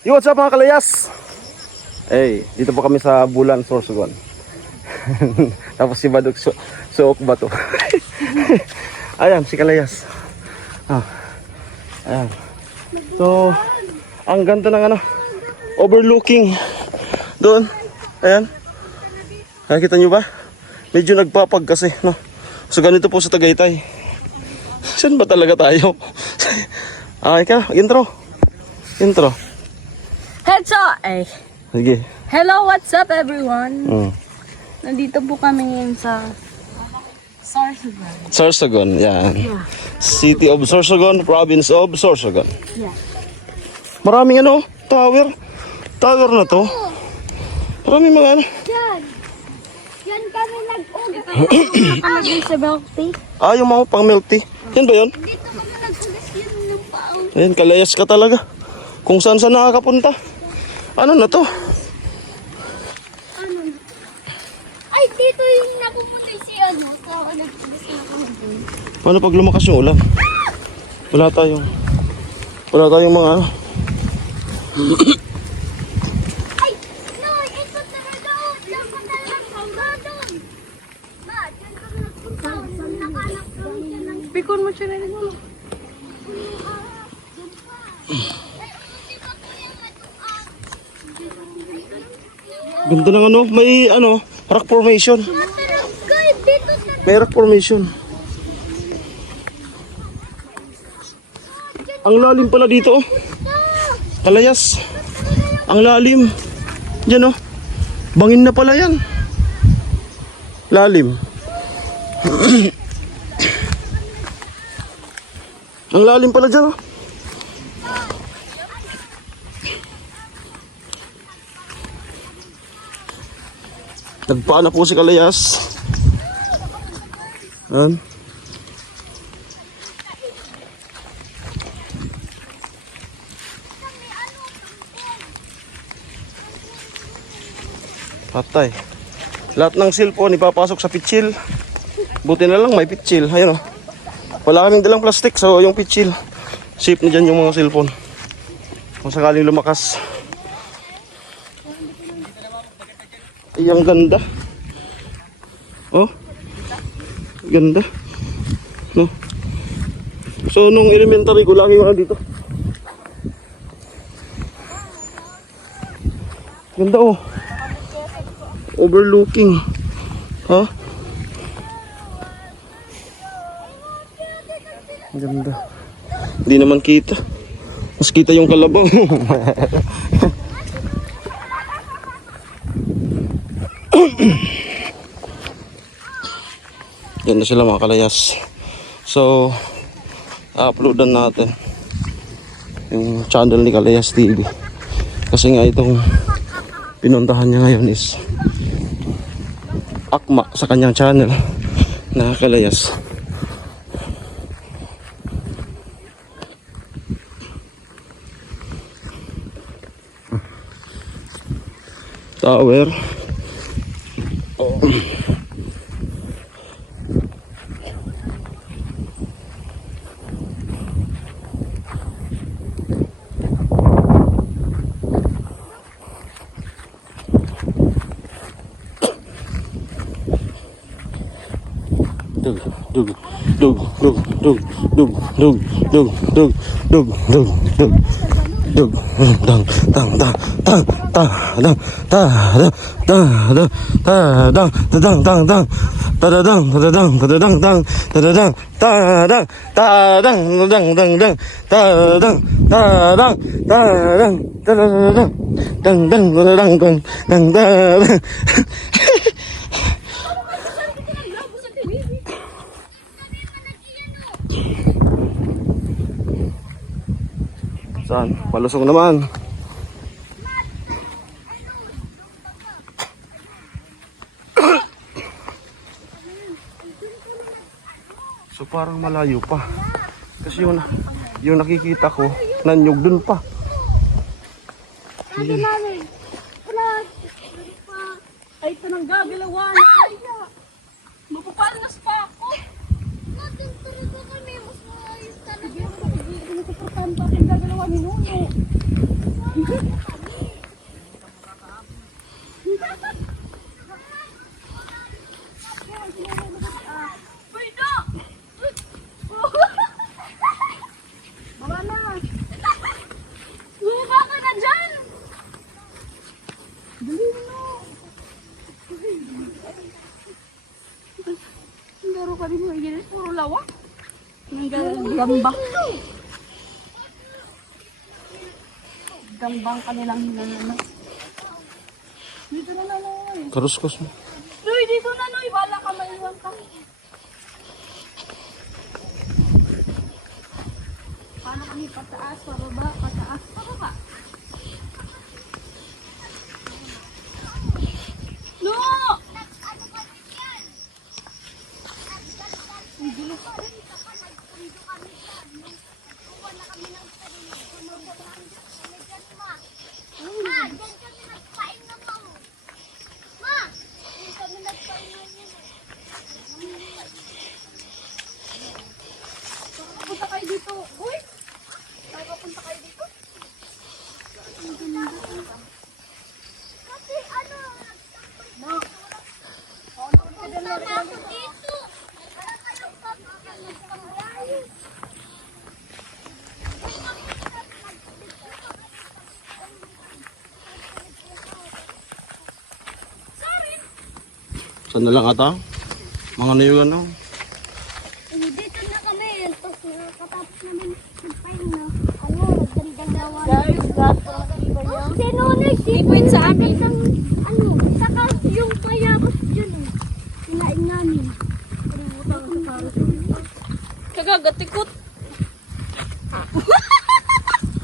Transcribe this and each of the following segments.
Yo, what's up mga kalayas? Hey, dito po kami sa Bulan, Sorsogon. Tapos si Badok suok ba to? Ayan, si Kalayas. Ayan. So, ang ganda ng overlooking doon. Ayan. Nakikita nyo ba? Medyo nagpapag kasi, no? So, ganito po sa Tagaytay. Saan ba talaga tayo? Ikaw, intro. Sige. Hello, what's up everyone? Nandito po kami ngayon sa Sorsogon. Sorsogon, yan. Yeah. City of Sorsogon, province of Sorsogon. Yeah. Maraming tower. Tower na to. Maraming mga Yan kami nag-ugas. Nakalagay sa milk tea. yung mga pang milk tea. Yan ba yun? Dito kami nag-ugas yun ng pao. Ayan, kalayas ka talaga. Kung saan nakakapunta. Ano na to? Ay, dito yung napumunta si sa nag-ugas na kami dun. Paano pag lumakas yung ulan? Wala tayong mga Ay, no, ito talaga. Diyan ka talaga doon. Ma, diyan kami nagpunta. Nakalak kami dyan ng Pikon mo siya na rin mo. ganda ng may rock formation. Guys, dito sa May rock formation. Ang lalim pala dito, Kalayas. Ang lalim. Diyan, bangin na pala yan. Lalim. Ang lalim pala dyan, Nagpaan na po si Kalayas. Ayan. Patay. Lahat ng cellphone ipapasok sa pitsil. Buti na lang may pitsil. Ayan Wala kaming dalang plastic, so yung pitsil. Safe na dyan yung mga cellphone. Kung sakaling lumakas. Ay, ang ganda. Ganda. No? So, nung elementary ko, lagi ko dito. Ganda, overlooking. Ganda. Hindi naman kita. Mas kita yung kalabaw. Ganda sila mga kalayas. So, uploadan natin yung channel ni Kalayas TV. Kasi nga itong pinuntahan niya ngayon is akma sa kanyang channel na Kalayas. Tower. Saan? Palusong naman. So parang malayo pa. Kasi yung nakikita ko, nanyog dun pa. ano namin. Ay, tanang gagilawan. Ay, mapapalas pa ako. Natin talaga kami. Mas maayos talaga. Hindi ko importante ang gagalawan ni Nuno. Ginis, puro lawa. Gambang. Gambang kanilang hinanano. Dito na Noy. Karuskos mo. Noy, dito na Noy. Bala ka, maiwan ka. Paano kami pataas, pababa, pataas, pababa? No! Ma, dyan kami nagpain ng mango. Ma, dyan kami nagpain ng Punta kayo dito. Uy! Punta kayo dito. Kasi ano, No. punta na ako dito. Para kayo papakalayo. Saan na lang ata? Mga na yung ano? Dito na kami. Tapos nakatapos namin magpahinga. Ano, gandang gawa. Guys, gato. Sinunod dito. Sa amin. Ano, saka yung payakos dyan eh. Sinain namin. Kagagatikot.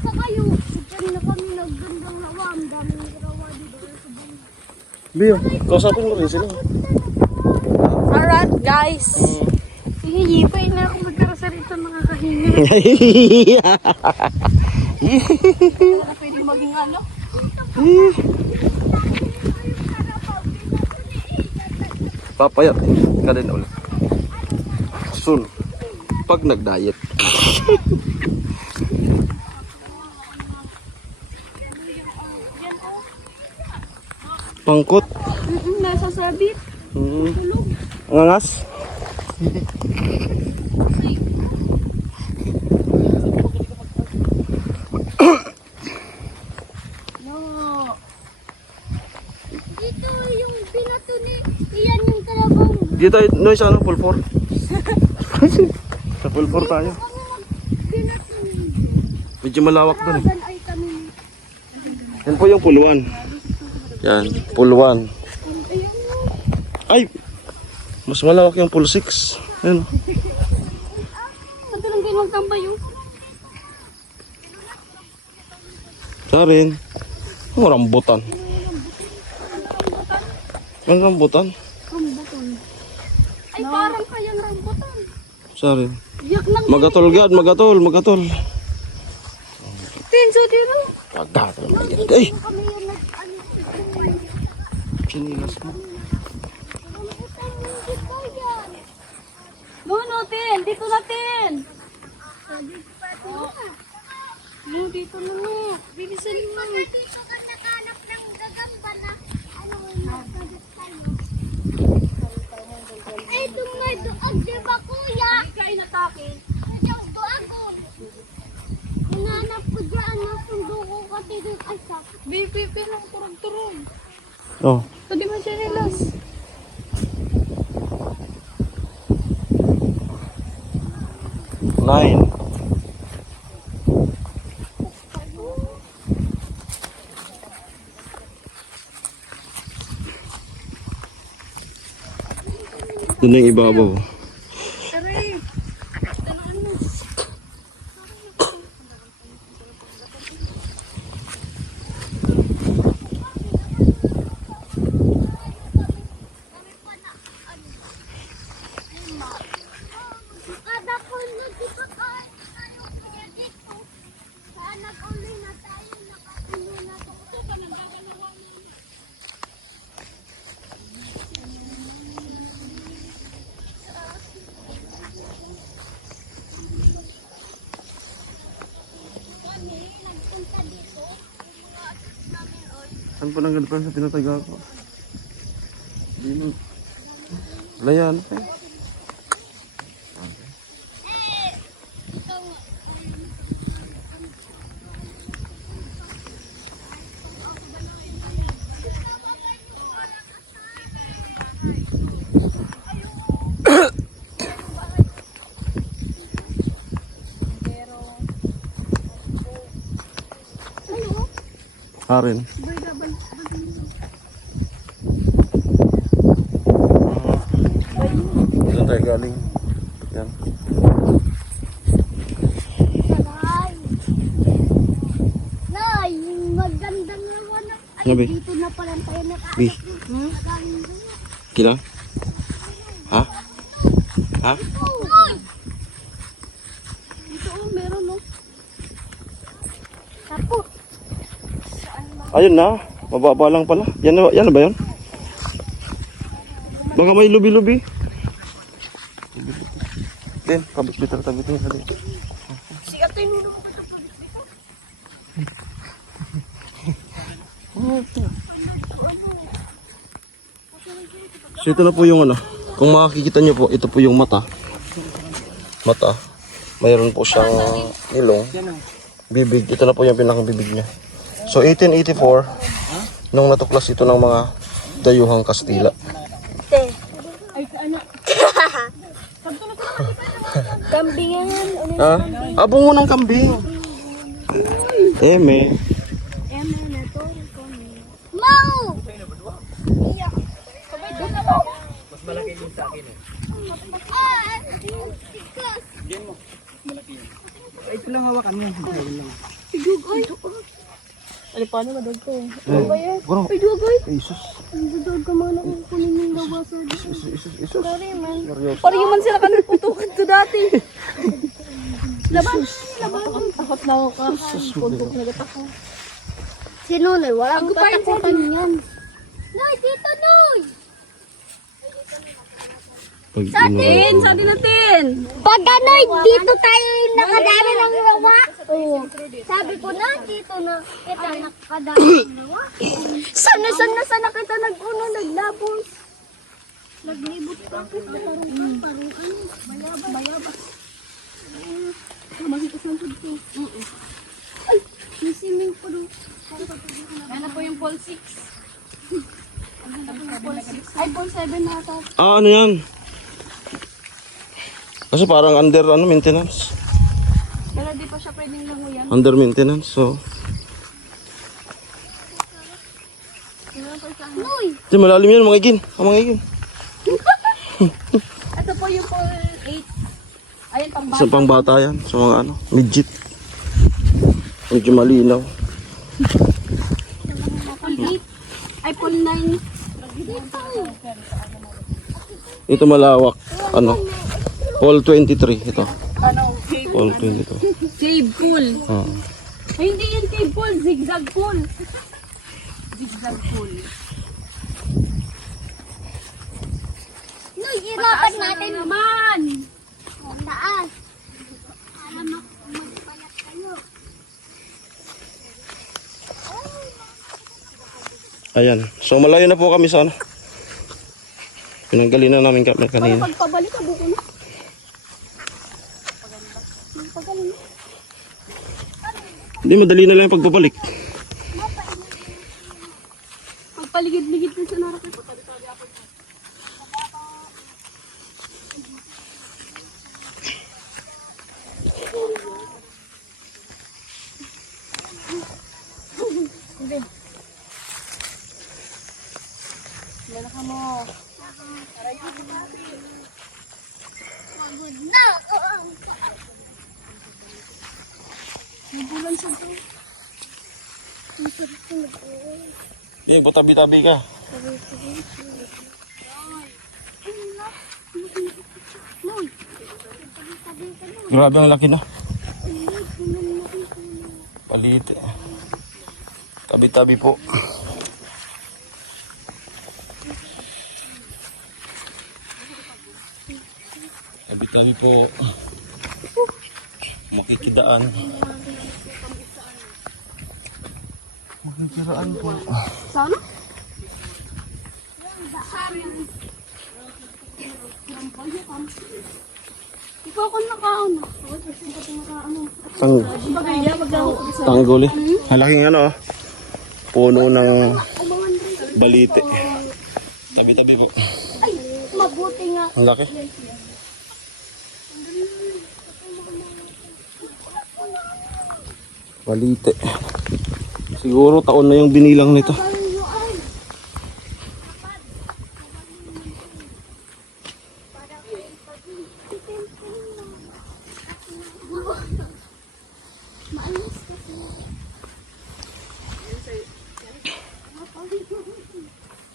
Saka yung dyan na kami naggandang hawa. Ang daming rawa dito sa buhay. Biyo, kausapin mo rin sila. Alright, guys. Hihihipay na ako magkarasarito mga kahinga. Wala pwedeng maging ano. Papayat ka din ulit. Soon. Pag nag-diet. Pangkot. Nasa sabit. Angas. No. Dito yung binato ni iyan yung kalabang. Dito no isa ano pulpor. Sa pulpor tayo. Kami binato ni. Medyo malawak doon. Laban ay kami. Yan po yung puluan. Yan, puluan. Ay! Mas malawak yung pool 6. Yan. Saan lang kayo magtambay yung? Sa rin. Ang rambutan. Ang rambutan. Rambutan. Ay parang kayang rambutan. Sa rin. Yak lang. Magatol gad, magatol, magatol. Tinso dito. Magatol. Ay! Kami yung nag-ano. Sinilas mo. Rambutan yung dito yan. No, Tin. Dito natin. Oh. No, dito na no. Bilisan mo. Dito ka nakahanap ng gagamba na ano nagkabit tayo. Ay, itong may duag, di ba kuya? Hindi ka inatake. Yung duag ko. Hinanap ko dyan, nasundo ko kasi doon ay sa. BPP lang turog-turog. Oh. Pwede mo siya nilas. Nine. Doon na yung ibabaw. Aray. Kada ko nagkipakain tayo kaya dito. Saan nag-uli na tayo, nakatulo na to. Ito ka nang gagalawa mo. Kami, nagpunta dito. Yung mga asis namin, oy. Saan pa nang ganito sa pinataga ko? Hindi mo. Wala yan. Eh. Ito nga. Harin. Saan tayo galing? Yan. Nay! Nay, magandang naman na. Ay, Ano, Bi? dito na pala tayo Bi, kila? Ha? Ha? Dito oh, meron oh. Tapos, Ayun na. Mababa lang pala. Yan na ba yun? Baka may lubi-lubi. Din, kabit-bitar tabi ito. Si ate nuno. So ito na po yung ano. Kung makikita nyo po, ito po yung mata. Mata. Mayroon po siyang ilong. Bibig. Ito na po yung pinakang bibig niya. So 1884, nung natuklas ito ng mga dayuhang Kastila. Ay, ano? kambing yan. Ano Ha? Bungo ng kambing. Eme. na to? Mau! Mas malaki yung sa akin eh. Ito lang hawakan mo. Ano paano madog ko? Guro. Ay, dugay. Jesus. Ang dudog ka man ako kunin yung labasa. Jesus. Sorry, man. Parang yung man sila kanil putukan to dati. Laban. Takot na ako ka. Puntok na gata ko. Si Nonoy, walang Pagkupain tatakutan yan. Noy, dito, Noy! Tin, sabi natin. Pag Noy, dito tayo nakadami ng lawa. Oo. Sabi ko na, dito na kita nakadami ng lawa. Sana kita nag-uno, naglabos. Naglibot ka. Parang bayaba. Mahitas ng sudso. Ay, yung swimming pool. Yan na po yung pole 6. Ay, pole 7 na ata. Ano yan? Kasi parang under maintenance. Pero di pa siya pwedeng languyan. Under maintenance. So, Noy! di malalim yan mga igin. Mga igin. Ito po yung pole 8. Ayan, pang Sa pangbata yan. Sa mga ano, midget. Medyo malinaw. pole 8. Ay, pole 9. Ito malawak. Ano? Pole 23. Ito. Ano? Cave. Pole 22. Cave pool. Ah. Ay, hindi yan cave pool. Zigzag pool. Zigzag pool. Noy, irapan natin. Naman. Taas. Para magpayat kayo. Ayan. So malayo na po kami sa ano. Pinanggalin na namin kami kanina. Pagpabalik ka buko na. Hindi, madali na lang yung pagpapalik. Pagpaligid-ligid na siya narakit. Lalaka mo. Pagod na. Bulan siya to. Yung tabi-tabi ka. Grabe ang laki na. Palit. Tabi-tabi po. Tabi-tabi po. Makikidaan. Makikiraan po. Sana? Ikaw ako nakaano. Tanggol eh. Halaking ano oh. Puno ng balite. Tabi-tabi po. Ay, mabuti nga. Ang laki. Balite. Siguro taon na yung binilang nito.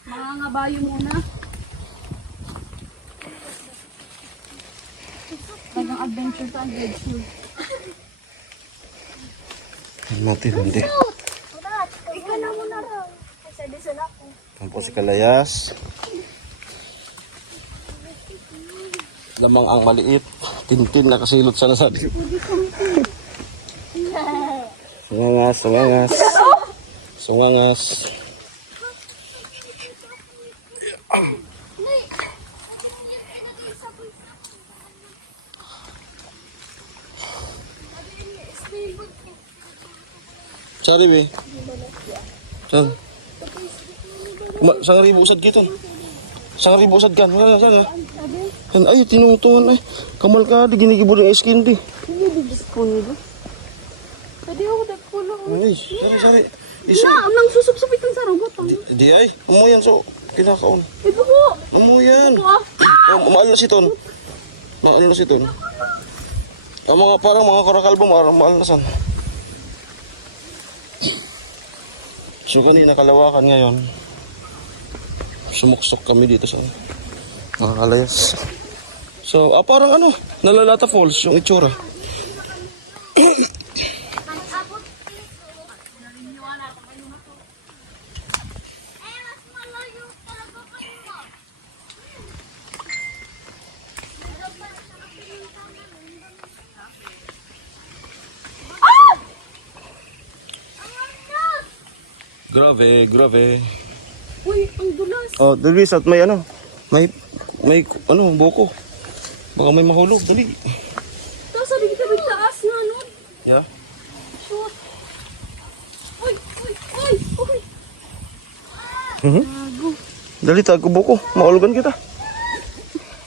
Mga ngabayo muna. Tagang adventure to adventure. Natin, hindi. Ikaw na muna raw. Kasi di sila ako. Tapos si Kalayas. Lamang ang maliit. Tintin na kasilot sa nasad. Sungangas, sungangas. Sungangas. Sorry, be. Saan? Sang ribu usad gitu. Sang ribu usad kan. Wala sana. Kan ay tinutungan ay. Kamal ka di ginigibo ng skin di. Pwede ako nagpulong. Ay, sorry. Iso. Na, nang susupsupit ng sarugot. Di ay. Amo yan so kinakaon. Ito po. Amo yan. Ito ah. Maal na si Ton. Maal na si Ton. Ang mga parang mga karakalbo maal na san. So kanina kalawakan ngayon. Sumuksok kami dito sa mga Kalayas. So, parang ano, Nalalata Falls yung itsura. Grabe. Uy, ang dulas. Oh, Luis, at may ano, may ano, buko. Baka may mahulog, dali. Tapos sabi kita bigtaas nga nun. Yeah. Shoot. Uy. Dali, tago buko. Mahulugan kita.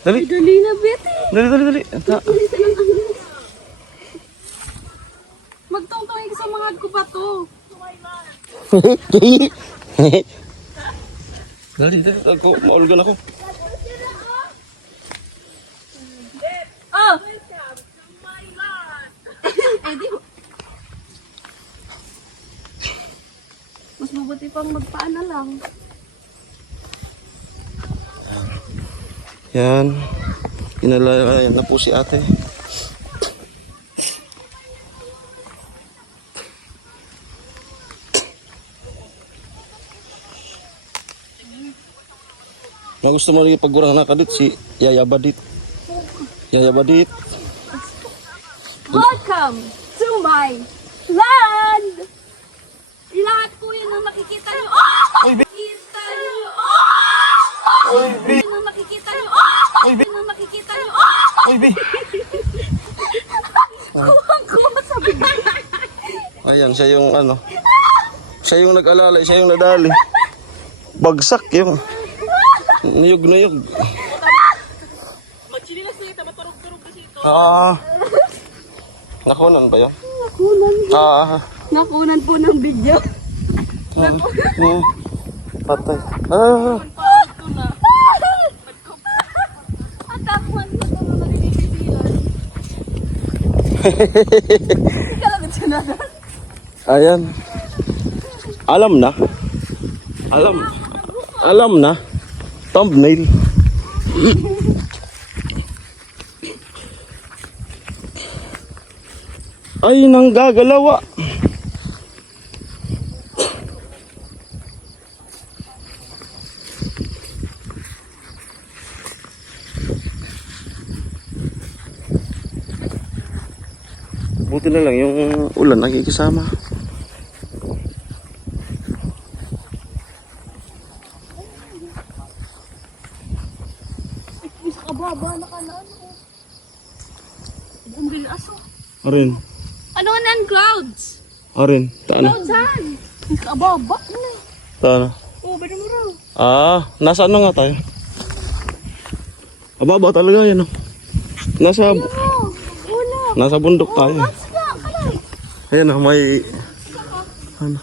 Dali. Dali na, Betty. Dali. Magtongtongin ka sa mga ko pa to. Dali, tago. Mahulugan ako. Ah! Eh di. Mas mabuti pang magpaana lang. Yan. Inalayan na po si ate. Na gusto mo rin pagurang nakadit si Yaya Badit. Welcome to my land! Lahat po yun ang makikita nyo. Makikita nyo. Yun ang makikita nyo. Yun ang makikita nyo. Kuwang-kuwa sa bigay. Ayan, siya yung ano. Siya yung nag-alalay, siya yung nadali. Bagsak yung niyog. Magsinilas na ito, maturog-turog kasi ito. Nakunan ba yun? Nakunan. Nakunan po ng video. Patay. Ito na. Atakman na ito na nalilisilan. Hindi ka lang sinadan. Ayan. Alam na. Thumbnail. Ay, nanggagalawa. Buti na lang yung ulan nakikisama. Isa kababa na ka na ano. Ang bilas oh. Arin. Ano nga nan clouds? Arin. Taan. Clouds han. Isa kababa na. Taan. Oh, bada mo raw. Nasa ano nga tayo? Ababa talaga yan. Oh. Wala. Nasa bundok tayo. That's not. Ayan, may ano.